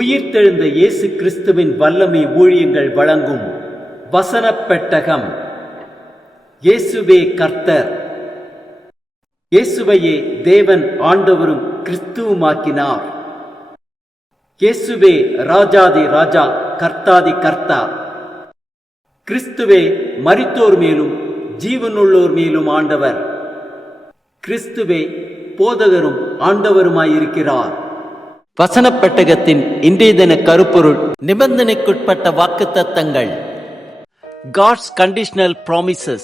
உயிர்த்தெழுந்த இயேசு கிறிஸ்துவின் வல்லமை ஊழியங்கள் வழங்கும் வசனப் பெட்டகம். இயேசுவே கர்த்தர். இயேசுவையே தேவன் ஆண்டவரும் கிறிஸ்துவுமாக்கினார். இயேசுவே ராஜாதி ராஜா, கர்த்தாதி கர்த்தா. கிறிஸ்துவே மரித்தோர் மேலும் ஜீவனுள்ளோர் மேலும் ஆண்டவர். கிறிஸ்துவே போதகரும் ஆண்டவருமாயிருக்கிறார். வசனப் பெட்டகத்தின் இன்றைய தின கருப்பொருள்: நிபந்தனைக்குட்பட்ட வாக்குத்தத்தங்கள். God's conditional promises.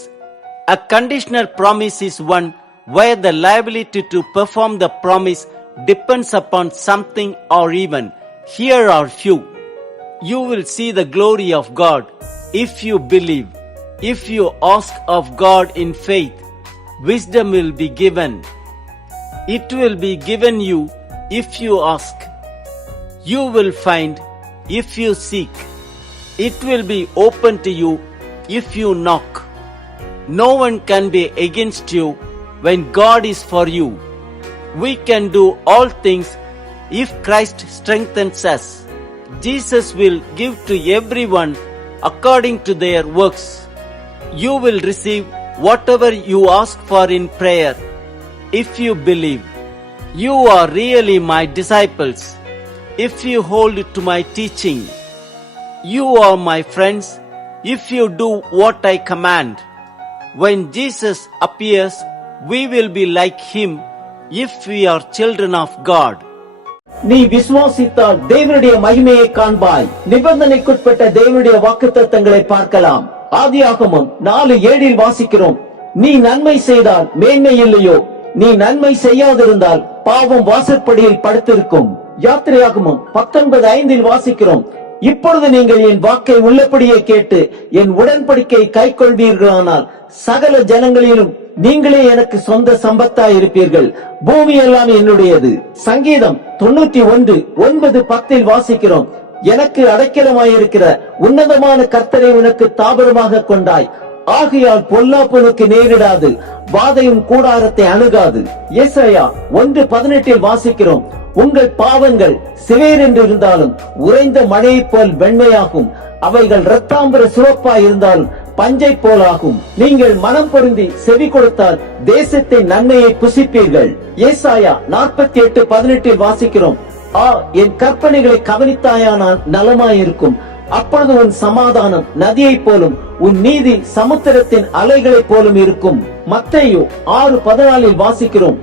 A conditional promise is one where the liability to perform the promise depends upon something or even. Here are few. You will see the glory of God if you believe. If you ask of God in faith, wisdom will be given. It will be given you if you ask. You will find if you seek. It will be open to you if you knock. No one can be against you when God is for you. We can do all things if Christ strengthens us. Jesus will give to everyone according to their works. You will receive whatever you ask for in prayer if you believe. You are really my disciples if you hold to my teaching. You are my friends if you do what I command. When Jesus appears, we will be like him if we are children of God. நீ விசுவாசித்தால் தேவனுடைய மகிமையை காண்பாய். நிபந்தனைக்குட்பட்ட தேவனுடைய வாக்குத்தத்தங்களை பார்க்கலாம். ஆதியாகமம் 4:7 வாசிக்கிறோம்: நீ நன்மை செய்தால் மேன்மை இல்லையோ, நீ நன்மை செய்யாதிருந்தால் பாவம் வாசற்படியில் படுத்திருக்கும். யாத்திரையாகமம் 19:5 வாசிக்கிறோம்: இப்பொழுது நீங்கள் என் வாக்கை உள்ளபடியே கேட்டு என் உடன்படிக்கை கைக்கொள்வீர்களானால் சகல ஜனங்களிலும் நீங்களே எனக்கு சொந்த சம்பத்தாய் இருப்பீர்கள். பூமி எல்லாம் என்னுடையது. சங்கீதம் 91:9-10 வாசிக்கிறோம்: எனக்கு அடைக்கலமாயிருக்கிற உன்னதமான கர்த்தரை உனக்கு தாபரமாக கொண்டாய், ஆகையால் பொல்லாப்பு உனக்கு நேரிடாது, வாதையும் கூடாரத்தை அணுகாது. ஏசாயா 1:18 வாசிக்கிறோம்: உங்கள் பாவங்கள் சிவேர் என்று இருந்தாலும் உறைந்த மழையைப் போல் வெண்மையாகும், அவைகள் இரத்தாம்பர சிவப்பாய் இருந்தாலும் பஞ்சை போலாகும். நீங்கள் மனம் பொருந்தி செவி கொடுத்தால் தேசத்தின் நன்மையை புசிப்பீர்கள். ஏசாயா 48:18 வாசிக்கிறோம்: என் கற்பனைகளை கவனித்தாயானால் நலமாயிருக்கும், அப்பொழுது உன் சமாதானம் நதியைப் போலும் உன் நீதி சமுத்திரத்தின் அலைகளைப் போலும் இருக்கும். மத்தேயு 6:14 வாசிக்கிறோம்: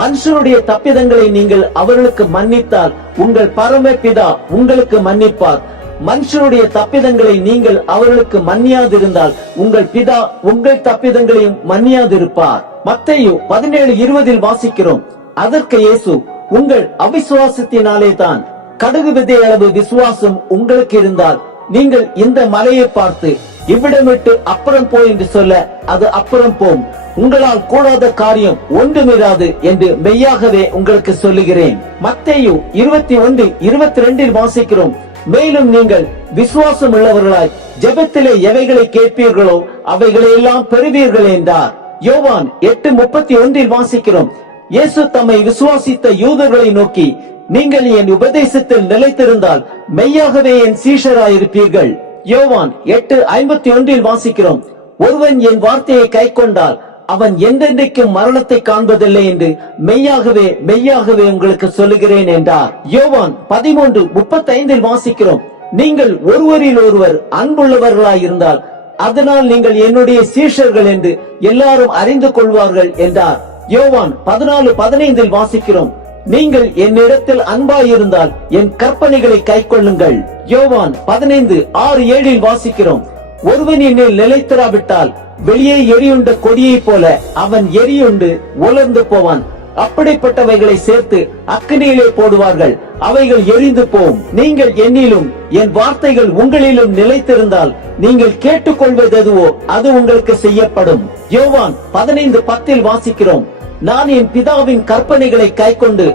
மனுஷனுடைய தப்பிதங்களை நீங்கள் அவர்களுக்கு மன்னித்தால் உங்கள் பரமபிதா உங்களுக்கு மன்னிப்பார். மனுஷனுடைய தப்பிதங்களை நீங்கள் அவர்களுக்கு மன்னியாதிருந்தால் உங்கள் பிதா உங்கள் தப்பிதங்களையும் மன்னியாதிருப்பார். மத்தேயு 17:20 வாசிக்கிறோம்: அதற்கு இயேசு, உங்கள் அவிசுவாசத்தினாலே தான். கடுகு விதை அளவு விசுவாசம் உங்களுக்கு இருந்தால் நீங்கள் இந்த மலையை பார்த்து இவ்விடம் விட்டு அப்புறம் போ என்று சொல்ல அது அப்புறம் போம். உங்களால் கூடாத காரியம் ஒன்றுமிராது என்று மெய்யாகவே உங்களுக்கு சொல்லுகிறேன். மத்தேயு 21:22 வாசிக்கிறோம்: மேலும் நீங்கள் விசுவாசம் உள்ளவர்களாய் ஜெபத்திலே எவைகளை கேட்பீர்களோ அவைகளை எல்லாம் பெறுவீர்கள் என்றார். யோவான் 8:31 வாசிக்கிறோம்: இயேசு தம்மை விசுவாசித்த யூதர்களை நோக்கி, நீங்கள் என் உபதேசத்தில் நிலைத்திருந்தால் மெய்யாகவே என் சீஷராயிருப்பீர்கள். யோவான் 8:51 வாசிக்கிறோம்: ஒருவன் என் வார்த்தையை கைக்கொண்டால் அவன் என்றென்றைக்கும் மரணத்தை காண்பதில்லை என்று மெய்யாகவே மெய்யாகவே உங்களுக்கு சொல்லுகிறேன் என்றார். யோவான் 13:35 வாசிக்கிறோம்: நீங்கள் ஒருவரில் ஒருவர் அன்புள்ளவர்களாயிருந்தால் அதனால் நீங்கள் என்னுடைய சீஷர்கள் என்று எல்லாரும் அறிந்து கொள்வார்கள் என்றார். யோவான் 14:15 வாசிக்கிறோம்: நீங்கள் என்னிடத்தில் அன்பாயிருந்தால் என் கற்பனைகளை கைக்கொள்ளுங்கள். யோவான் 15:6-7 வாசிக்கிறோம்: ஒருவன் என்னில் நிலைத்திராவிட்டால் வெளியே எரியுண்ட கொடியை போல அவன் எரியுண்டு உலர்ந்து போவான். அப்படிப்பட்டவைகளை சேர்த்து அக்கினியிலே போடுவார்கள், அவைகள் எரிந்து போம். நீங்கள் என்னிலும் என் வார்த்தைகள் உங்களிலும் நிலைத்திருந்தால் நீங்கள் கேட்டுக்கொள்வது எதுவோ அது உங்களுக்கு செய்யப்படும். யோவான் 15:10 வாசிக்கிறோம்: நான் என் பிதாவின் கற்பனைகளை கைக்கொண்டு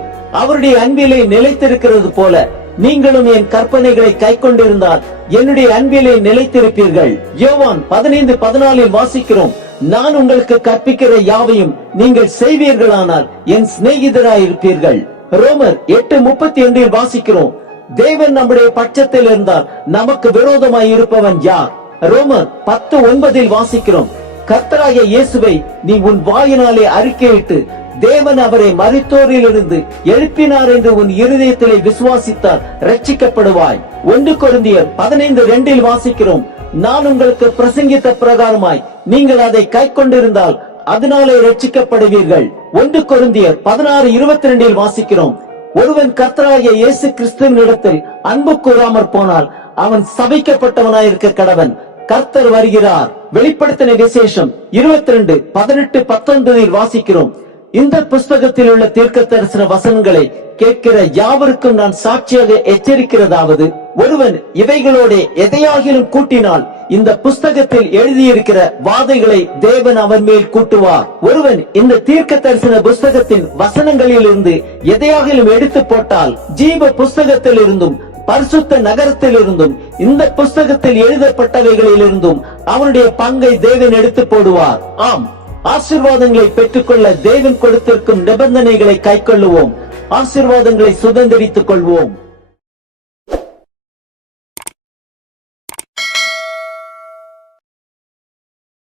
அவருடைய அன்பிலே நிலைத்திருக்கிறது போல நீங்களும் என் கற்பனைகளை கைக்கொண்டிருந்தால் என்னுடைய அன்பிலே நிலைத்திருப்பீர்கள். யோவான் 15:14 வாசிக்கிறோம்: நான் உங்களுக்கு கற்பிக்கிற யாவையும் நீங்கள் செய்வீர்களானால் என் சிநேகிதராயிருப்பீர்கள். ரோமர் 8:32 வாசிக்கிறோம்: தேவன் நம்முடைய பட்சத்தில் இருந்தால் நமக்கு விரோதமாய் இருப்பவன் யார்? ரோமர் 10:9 வாசிக்கிறோம், கர்த்தராகிய இயேசுவை நீ உன் வாயினாலே அறிக்கையிட்டு தேவன் அவரை மரித்தோரிலிருந்து எழுப்பினார் என்று உன் இருதயத்திலே விசுவாசித்தால் ரட்சிக்கப்படுவாய். 1 கொரிந்தியர் 15:2 வாசிக்கிறோம், நான் உங்களுக்கு பிரசங்கித்த பிரகாரமாய் நீங்கள் அதை கைக்கொண்டிருந்தால் அதனாலே ரட்சிக்கப்படுவீர்கள். 1 கொரிந்தியர் 16:22 வாசிக்கிறோம், ஒருவன் கர்த்தராகிய இயேசு கிறிஸ்துவின் இடத்தில் அன்பு கூறாமற் போனால் அவன் சபிக்கப்பட்டவனாயிருக்க கடவன், கர்த்தர் வருகிறார். வெளிப்படுத்தின விசேஷம் 22:18-19 வாசிக்கிறோம், இந்த புஸ்தகத்தில் உள்ள தீர்க்க தரிசன வசனங்களை கேட்கிற யாவருக்கும் நான் சாட்சியாக எச்சரிக்கிறதாவது, ஒருவன் இவைகளோட எதையாகிலும் கூட்டினால் இந்த புஸ்தகத்தில் எழுதியிருக்கிற வாதைகளை தேவன் அவன் மேல் கூட்டுவார். ஒருவன் இந்த தீர்க்க தரிசன புஸ்தகத்தின் வசனங்களில் இருந்து எதையாகிலும் எடுத்து போட்டால் ஜீவ புஸ்தகத்தில் இருந்தும் பரிசுத்த நகரத்தில் இருந்தும் இந்த புஸ்தகத்தில் எழுதப்பட்டவைகளில் இருந்தும் அவனுடைய பங்கை தேவன் எடுத்து போடுவார். ஆம், ஆசீர்வாதங்களை பெற்றுக்கொள்ள தேவன் கொடுத்திருக்கும் நிபந்தனைகளை கைக்கொள்ளுவோம். ஆசீர்வாதங்களை சுதந்திரித்துக் கொள்வோம்.